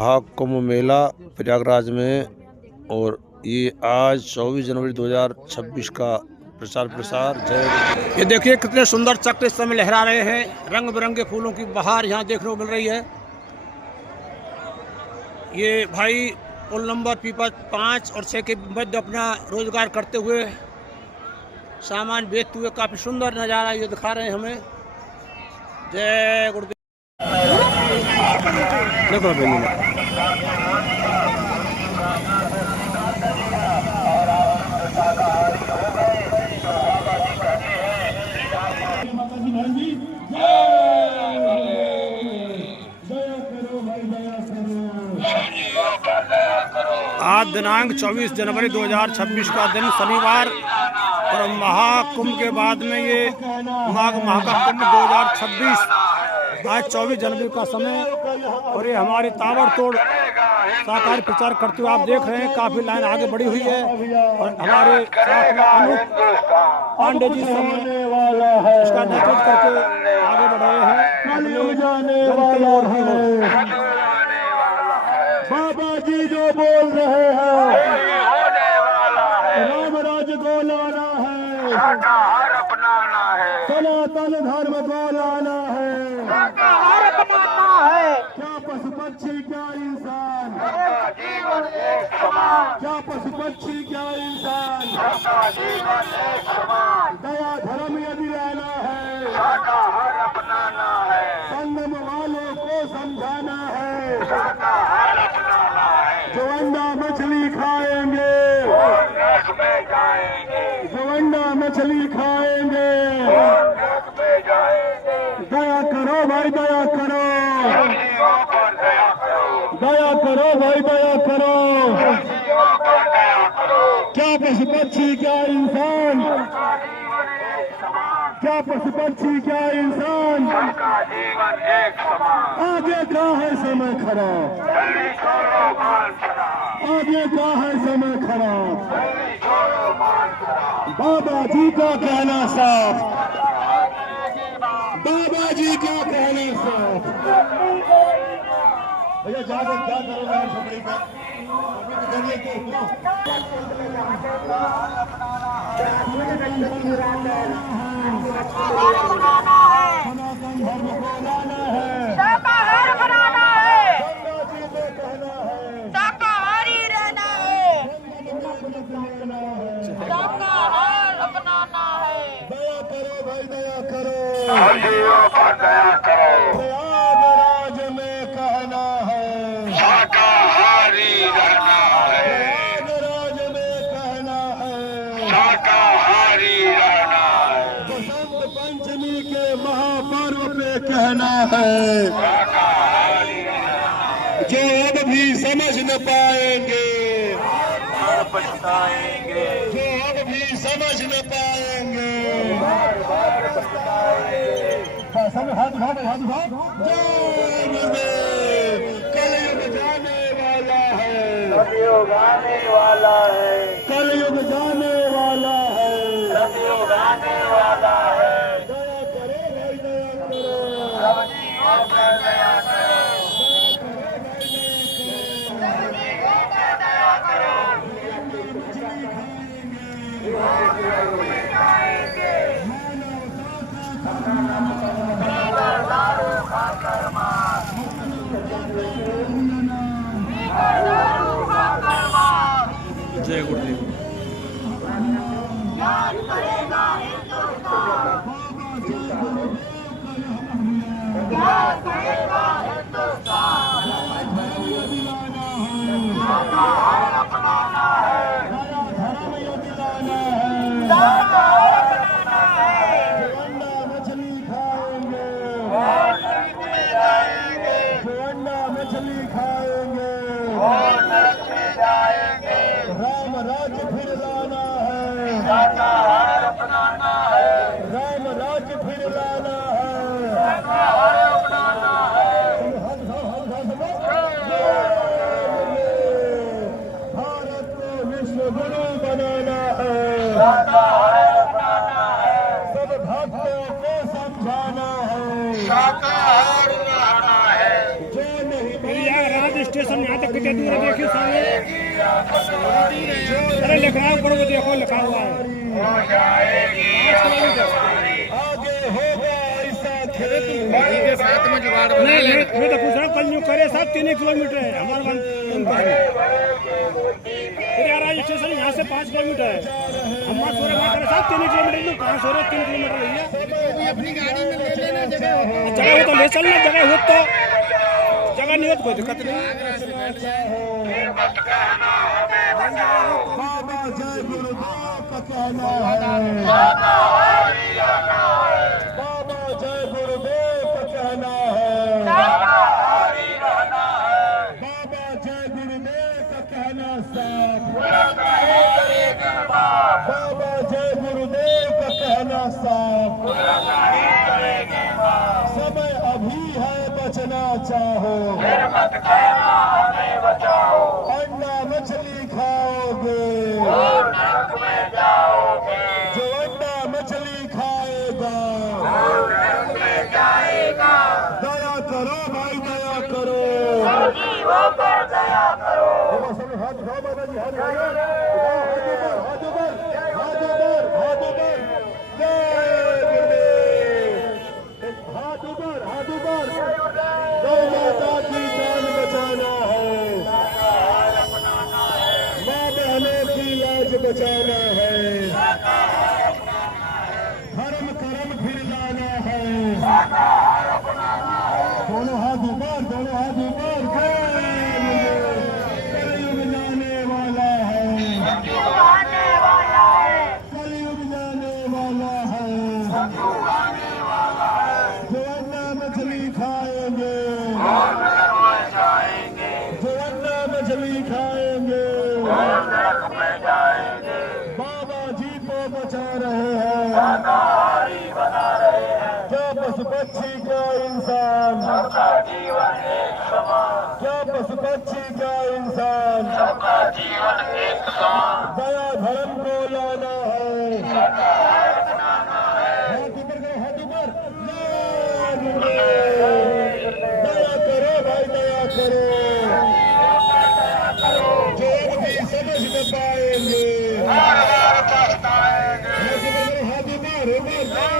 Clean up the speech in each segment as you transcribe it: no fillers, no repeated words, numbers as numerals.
कुंभ मेला प्रयागराज में, और ये आज 24 जनवरी 2026 का प्रसार जय। ये देखिए कितने सुंदर चक्र इस समय लहरा रहे हैं। रंग बिरंगे फूलों की बहार यहाँ देखने को मिल रही है। ये भाई पुल नंबर पीपल 5 और 6 के मध्य अपना रोजगार करते हुए, सामान बेचते हुए काफी सुंदर नज़ारा ये दिखा रहे हैं हमें। जय गुरुदेव। देखो आज दिनांक 24 जनवरी 2026 का दिन शनिवार, और महाकुंभ के बाद में ये माघ माह का कुंभ 2026 आज 24 जनवरी का समय, और ये हमारी ताबड़तोड़ साकार प्रचार करते हुए आप देख रहे हैं। काफी लाइन आगे बढ़ी हुई है, और हमारे साथ में अनूप पांडे जी इसका नेतृत्व करके आगे बढ़ रहे हैं। बाबा जी जो बोल रहे हैं, राम राज्य को लाना है, शाकाहार अपनाना है, सनातन धर्म को लाना है, शाकाहार अपनाना है। क्या पशु पक्षी क्या इंसान, सबका जीवन एक समान, क्या पशु पक्षी क्या इंसान, सबका जीवन एक समान। दया धर्म यदि लाना है, शाकाहार अपनाना है, संगम वालों को समझाना है, शाकाहार अपनाना है। जो अंडा मछली खाएंगे, और नरक में जाएंगे, जो अंडा मछली खाएंगे, और नरक में जाएंगे। दया करो भाई दया करो, सब्जियों पर दया करो, दया करो भाई दया करो। सब्जियों पर दया करो। क्या पशु पक्षी क्या इंसान, सबका जीवन एक समान, क्या पशु पक्षी क्या इंसान, सबका जीवन एक समान। आगे का है समय खराब, जल्दी छोड़ो मान शराब, आगे का है समय खराब। जल्दी छोड़ो मान शराब। बाबा जी का कहना साफ, बाबा जी का कहना साफ। भैया जाकर क्या करोगे आप सबरी का, अभी तो करिए क्या सनातन धर्म को लाना है, शाकाहार बनाना है, गंगा जी में कहना है, शाकाहारी रहना है, लेना है। शाकाहार अपनाना है। दया करो भाई दया करो, सब्जियों पर दया करो, प्रयागराज में कहना है, शाकाहारी रहना है, प्रयागराज में कहना है। शाकाहारी रहना है, बसंत पंचमी के महापर्व पे कहना है, शाकाहारी रहना है। जो अब भी समझ न पाएंगे, और पछताएंगे, जो अब भी समझ न पाएंगे। सब हाथ उठा दे, हाथ उठा। जय गुरुदेव। कलयुग जाने वाला है, सतयुग आने वाला है, कलयुग जाने वाला है। सतयुग आने वाला है। दया करो भाई दया करो, सब्जियों पर दया करो, दया करो। जय गुरुदेव। शाकाहार अपनाना है, धर्म यदि लाना है, शाकाहार अपनाना है। जो अंडा मछली खाएंगे, और नरक में जाएंगे, जो अंडा मछली खाएंगे, और नरक में जाएंगे। राम राज्य फिर लाना है, शाकाहार अपनाना है, राम राज्य फिर लाना है। शाकाहार अपनाना है। भारत को विश्व गुरु बनाना है, शाकाहार अपनाना है, सब भक्तों को समझाना है। शाकाहार रहना है। जो नहीं प्रयागराज स्टेशन यहाँ तक कितने दूर है देखिए सामने। अरे लिख रहा ऊपर में देखो लिखा हुआ है 5 किलोमीटर। आगे होगा ऐसा खेल नहीं मैं तो पूछ रहा हूँ कल यूँ करे साहब 3 किलोमीटर है हमारे फिर यार स्टेशन यहाँ से 5 किलोमीटर है। हमारे सोरे बात करे साहब 3 किलोमीटर तो कहाँ सोरे 3 किलोमीटर भैया अपनी गाड़ी में ले लेना जगह हो तो ले चलना जगह हो तो जगह नहीं हो तो कोई दिक्कत नहीं। बाबा जय गुरुदेव का कहना है बाबा जय गुरुदेव का कहना है बाबा जय गुरुदेव का कहना साफ बाबा जय गुरुदेव का कहना साफ समय अभी है बचना चाहो अंडा मछली खाओगे जो अंडा मछली खाएगा दया करो भाई दया करो हाथ उठाओ बाबा जी हाथ उठाओ हाथ ऊपर हाथ ऊपर हाथ ऊपर जय गुरुदेव हाथ ऊपर गौ माता की जान बचाना है माँ बहनों की लाज बचाना है धर्म कर्म फिर लाना है दोनों हाथ ऊपर कलयुग जाने वाला है कलयुग जाने वाला है जो अंडा मछली खाएंगे जो अंडा मछली खाएंगे बाबा जी को बचा रहे हैं क्या पशु पक्षी क्या इंसान क्या पशु पक्षी क्या इंसान दया धर्म को लाना है हाथ ऊपर करो हाथ ऊपर दया करो भाई दया करो जो भी समझ न पाएंगे हाथ ऊपर दया करो भाई दया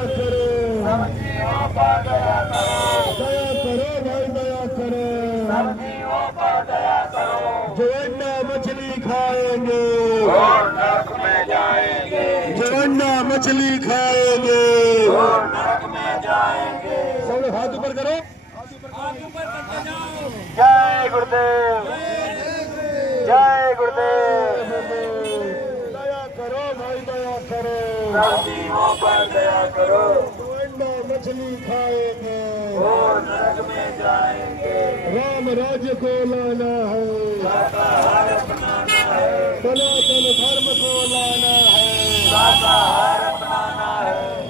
करो दया करो भाई दया करो जो अंडा मछली खाएंगे जो अंडा मछली खाएंगे सब लोग हाथ ऊपर करो जय गुरुदेव जय गुरुदेव दया करो भाई दया करो दया करो अंडा मछली खाएंगे राम राज्य को लाना है सनातन धर्म को लाना है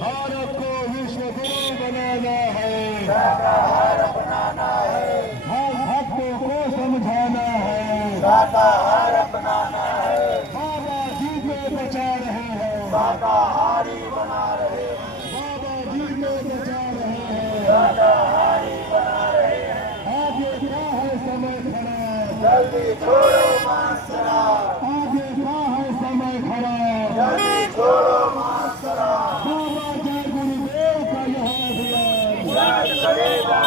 भारत को विश्व गुरु बनाना है भक्तों को समझाना है बाबा जी को बचा रहे हैं बाबा जी को बचा रहे हैं आगे क्या है समय खराब जल्दी छोड़ो मास्टरा आगे क्या है समय खराब जल्दी छोड़ो मास्टरा बाबा जय गुरुदेव का यह अभियान करेगा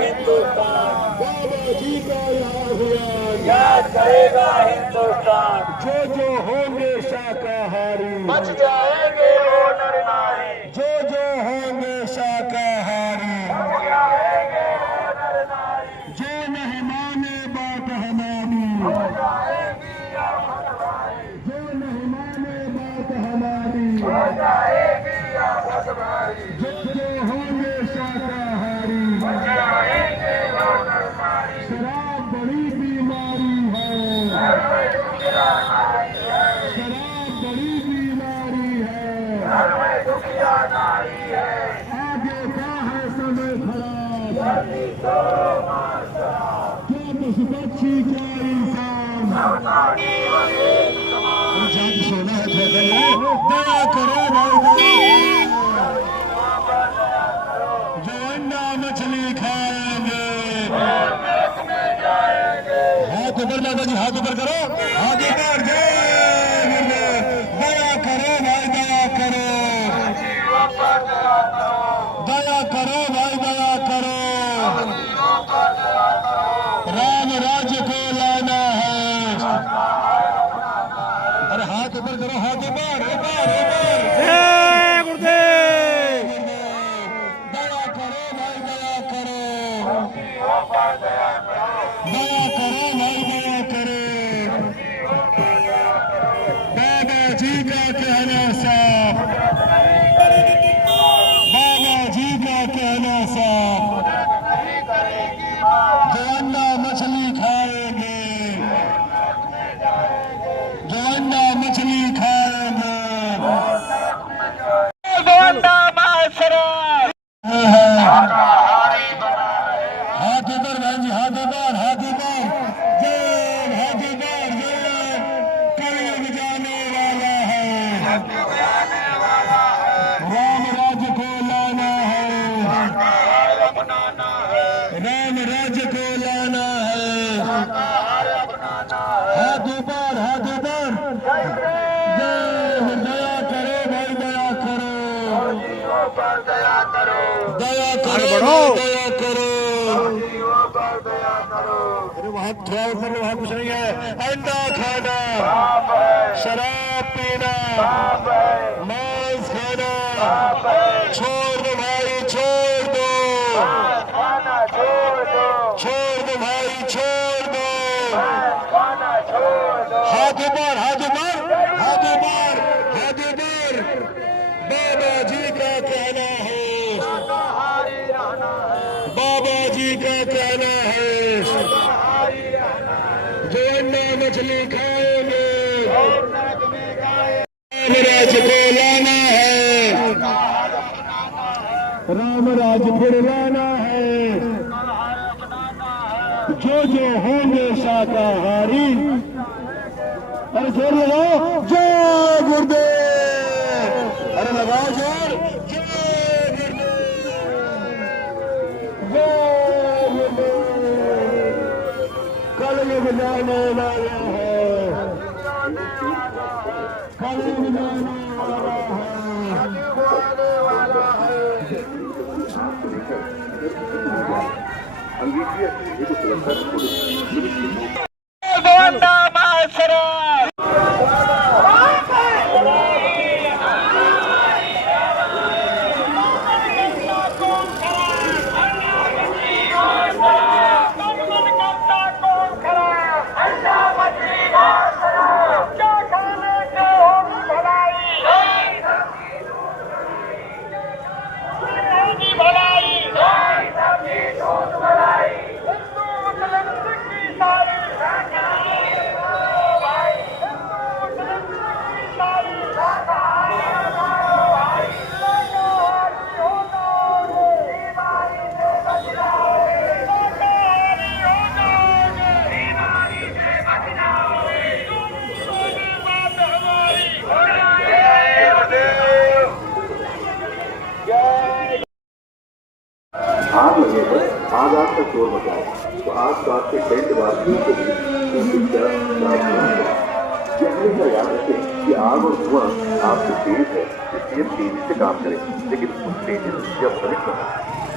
हिंदुस्तान बाबा जी का यह अभियान याद करेगा हिंदुस्तान जो होंगे शाकाहारी बच जाएंगे वो नर नारी जो होंगे शाकाहारी बच जाएंगे वो नर नारी जो नहीं माने बात हमारी हो जाएगी आफत भारी जो नहीं माने बात हमारी हो जाएगी आफत भारी जो होंगे शाकाहारी बच जाएंगे वो नर नारी शराब बड़ी बीमारी है शराब बड़ी बीमारी है आगे का है समय खराब क्या पशु पक्षी क्या इंसान जाके सोना है ठेका में, दया करो भाई दया। जो अंडा मछली खाएंगे हाथ ऊपर, माता जी हाथ ऊपर करो, हाथ ऊपर, जय गुरुदेव। दया करो भाई दया करो, दया करो भाई दया करो। राम राज्य को लाना है। अरे हाथ ऊपर करो, हाथ ऊपर, ऊपर ऊपर। जय गुरुदेव। दया करो भाई दया करो, दया करो भाई दया करो। बाबा जी का कहना साफ, बाबा जी का कहना साफ। जो अंडा मछली खाएंगे, जो अंडा मछली खाएंगे, हाथ ऊपर बहन जी, हाथ ऊपर, हाथ ऊपर, जय, हाथ ऊपर, जय। कलयुग जाने वाला है, राम राज्य को लाना है, राम राज्य को लाना है। हाथ ऊपर, हाथ ऊपर, जय। दया करो भाई दया करो, दया करो, दया करो। अरे वहाँ थोड़ा ऊपर, वहाँ कुछ नहीं है। अंडा खाना, शराब पीना, मांस खाना छोड़ दो भाई, छोड़ दो, छोड़ दो भाई, छोड़ दो। हाथ ऊपर, हाथ ऊपर, हाथ ऊपर, हाथ ऊपर। बाबा जी का कहना है, बाबा जी का कहना है। जो अंडा मछली खाएंगे, राम राज्य को लाना है, राम राज्य फिर लाना है। जो जो होंगे शाकाहारी, अरे जोर लगाओ, जय गुरुदेव। अरे लगाओ जोर, जय गुरुदेव, जय गुरुदेव। कलयुग जाने वाला है, कलयुग जाने वाला है। आग लगे पर आग का शोर मचा है, तो आस पास के टेंट वासियों को भी उसकी हमेशा याद रखें कि आग और धुआं आपके तेज है, इसलिए तेजी से काम करें, लेकिन उस तेजी जब भ्रमित न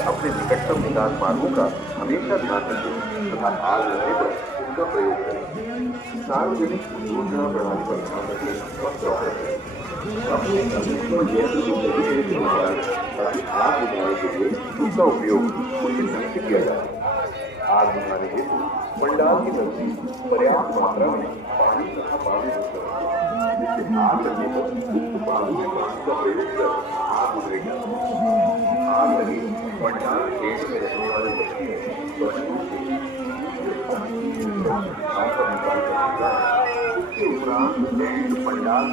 अपने निकटतम निकास मार्गों का हमेशा ध्यान रखें तथा आग लगने पर उनका प्रयोग करें। सार्वजनिक सूचना प्रणाली पर ध्यान रखें और चौक रखें। अपने आग बुझाने के लिए उसका उपयोग उचित ढंग से किया जाए। आग बुझाने हेतु पंडाल के नजदीक पर्याप्त मात्रा में पानी तथा पानी जिससे आग लगने पर उक्त पानी में पानी का प्रयोग कर आग बुझेगी। आग लगी पंडाल देश में रहने वाले व्यक्ति उसके उपरांत पंडाल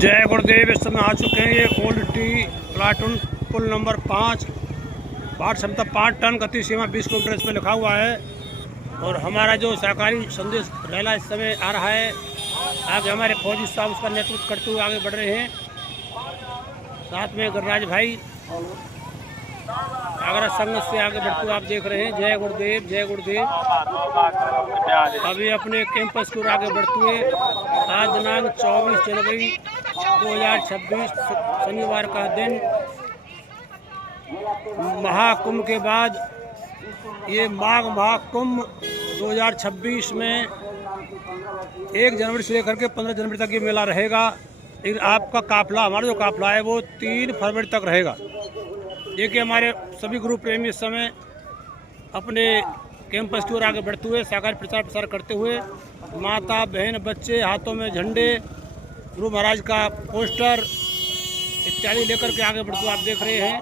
जय गुरुदेव। इस समय आ चुके हैं ये ओल्ड टी प्लाटून पुल नंबर 5, भार क्षमता 5 टन, गति सीमा 20 किलोमीटर इसमें लिखा हुआ है। और हमारा जो सहकारी संदेश रैला इस समय आ रहा है, आगे हमारे फौजी साहब उसका नेतृत्व करते हुए आगे बढ़ रहे हैं। साथ में गणराज भाई आगरा संघ से आगे बढ़ते हुए आप देख रहे हैं। जय गुरुदेव, जय गुरुदेव। अभी अपने कैंपस की ओर आगे बढ़ते हुए आज दिनांक 24 जनवरी 2026 शनिवार का दिन, महाकुंभ के बाद ये माघ महाकुंभ 2026 में 1 जनवरी से लेकर के 15 जनवरी तक ये मेला रहेगा। लेकिन आपका काफिला, हमारा जो काफिला है वो 3 फरवरी तक रहेगा। देखिए हमारे सभी गुरु प्रेमी इस समय अपने कैंपस की ओर आगे बढ़ते हुए सहकारी प्रचार प्रसार करते हुए, माता बहन बच्चे हाथों में झंडे, गुरु महाराज का पोस्टर इत्यादि लेकर के आगे बढ़ते हुए आप देख रहे हैं।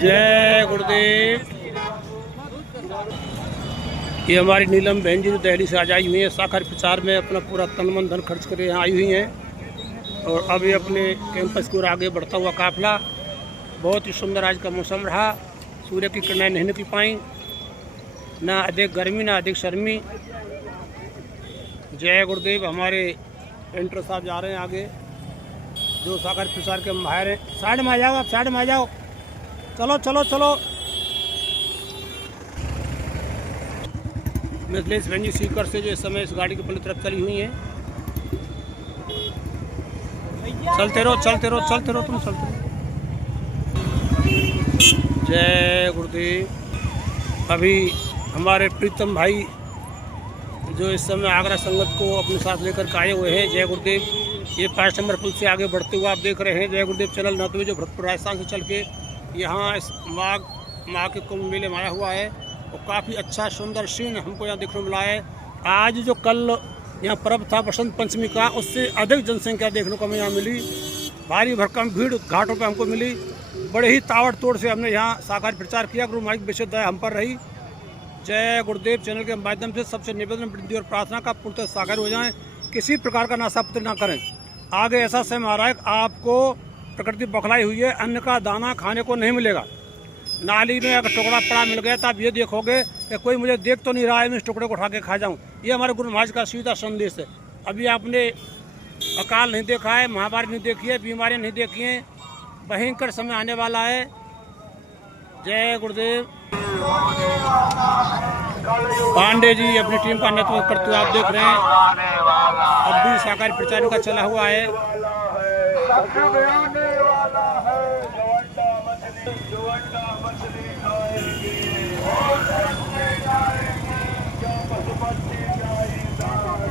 जय गुरुदेव। ये हमारी नीलम बहन जी जो दिल्ली से आज आई हुई है, साकार प्रचार में अपना पूरा तन मन धन खर्च कर यहाँ आई हुई हैं। और अभी अपने कैंपस की ओर आगे बढ़ता हुआ काफिला, बहुत ही सुंदर आज का मौसम रहा, सूर्य की किरणें नहीं निकल पाई, ना अधिक गर्मी ना अधिक शर्मी। जय गुरुदेव। हमारे एंटर साहब जा रहे हैं आगे, जो साकार प्रचार के माहिर हैं। साइड में आ जाओ, आप साइड में आ जाओ, चलो चलो चलो। मिथिलेश बहन जी सीकर से जो इस समय इस गाड़ी की पहली तरफ चली हुई हैं। चलते रहो चलते रहो चलते रहो, तुम चलते रहो। जय गुरुदेव। अभी हमारे प्रीतम भाई जो इस समय आगरा संगत को अपने साथ लेकर के आए हुए हैं। जय गुरुदेव। ये 5 नंबर पुल से आगे बढ़ते हुए आप देख रहे हैं जय गुरुदेव चैनल नतवे जो भरतपुर राजस्थान से चल के यहाँ इस माघ के कुंभ मेले में आया हुआ है। और काफ़ी अच्छा सुंदर सीन हमको यहाँ देखने को मिला है। आज जो कल यहाँ पर्व था बसंत पंचमी का, उससे अधिक जनसंख्या देखने को हमें यहाँ मिली। भारी भरकम भीड़ घाटों पे हमको मिली। बड़े ही तावड़ तोड़ से हमने यहाँ साकार प्रचार किया। गुरु महाराज की विशेष दया हम पर रही। जय गुरुदेव चैनल के माध्यम से सबसे निवेदन विनती और प्रार्थना का पूर्णतः साकार हो जाएं। किसी प्रकार का नाशापत्र ना करें। आगे ऐसा समय आ रहा है आपको प्रकृति बौखलाई हुई है, अन्न का दाना खाने को नहीं मिलेगा। नाली में अगर टुकड़ा पड़ा मिल गया तो आप ये देखोगे कि कोई मुझे देख तो नहीं रहा है, मैं इस टुकड़े को उठा के खा जाऊँ। ये हमारे गुरु महाराज का सीधा संदेश है। अभी आपने अकाल नहीं देखा है, महामारी नहीं देखी है, बीमारियाँ नहीं देखी हैं, भयंकर समय आने वाला है। जय गुरुदेव। पांडे जी अपनी टीम का नेतृत्व करते हुए आप देख रहे हैं। अब भी सहकारी प्रचार का चला हुआ है।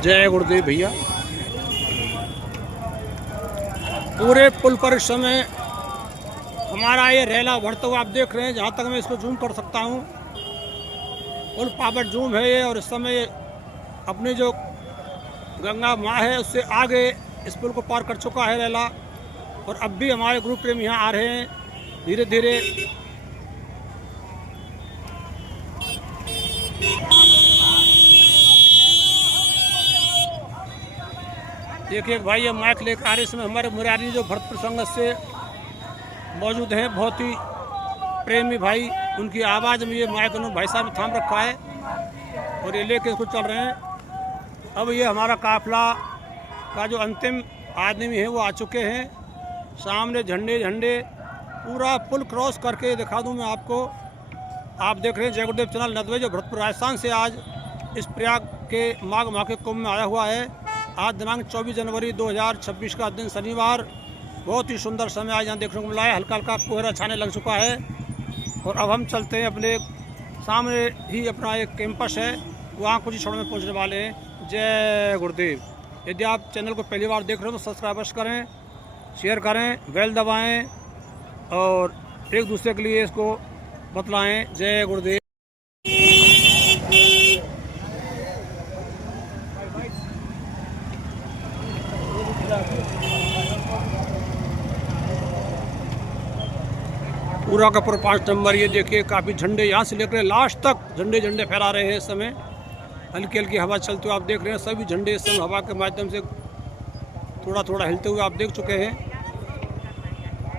जय गुरुदेव भैया। पूरे पुल पर इस समय हमारा ये रैला बढ़ता हुआ आप देख रहे हैं। जहाँ तक मैं इसको जूम कर सकता हूँ, फुल पावर जूम है ये। और इस समय अपनी जो गंगा माँ है उससे आगे इस पुल को पार कर चुका है रैला। और अब भी हमारे ग्रुप प्रेम यहाँ आ रहे हैं धीरे धीरे। देखिए भाई ये माइक लेकर आ रहे, इसमें हमारे मुरारी जो भरतपुर संगत से मौजूद हैं, बहुत ही प्रेमी भाई, उनकी आवाज़ में ये माइक उन्होंने भाई साहब ने थाम रखा है और ये लेके इसको चल रहे हैं। अब ये हमारा काफिला का जो अंतिम आदमी है वो आ चुके हैं। सामने झंडे झंडे पूरा पुल क्रॉस करके दिखा दूं मैं आपको। आप देख रहे हैं जय गुरुदेव चैनल नतवे जो भरतपुर राजस्थान से आज इस प्रयाग के माघ माह के कुंभ में आया हुआ है। आज दिनांक 24 जनवरी 2026 का दिन शनिवार। बहुत ही सुंदर समय आज यहाँ देखने को मिला है। हल्का हल्का कोहरा छाने लग चुका है। और अब हम चलते हैं अपने सामने ही अपना एक कैंपस है, वहाँ कुछ ही क्षण में पहुँचने वाले हैं। जय गुरुदेव। यदि आप चैनल को पहली बार देख रहे हो तो सब्सक्राइबर्स करें, शेयर करें, बेल दबाएं और एक दूसरे के लिए इसको बतलाएं। जय गुरुदेव। पूरा पूरा का पूरा 5 नंबर। ये देखिए काफ़ी झंडे यहाँ से लेकर लास्ट तक झंडे झंडे फहरा रहे हैं इस समय। हल्की हल्की हवा चलते हुए आप देख रहे हैं, सभी झंडे इस समय हवा के माध्यम से थोड़ा थोड़ा हिलते हुए आप देख चुके हैं।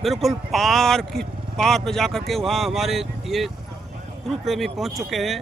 बिल्कुल पार पे जा कर के वहाँ हमारे ये गुरु प्रेमी पहुँच चुके हैं।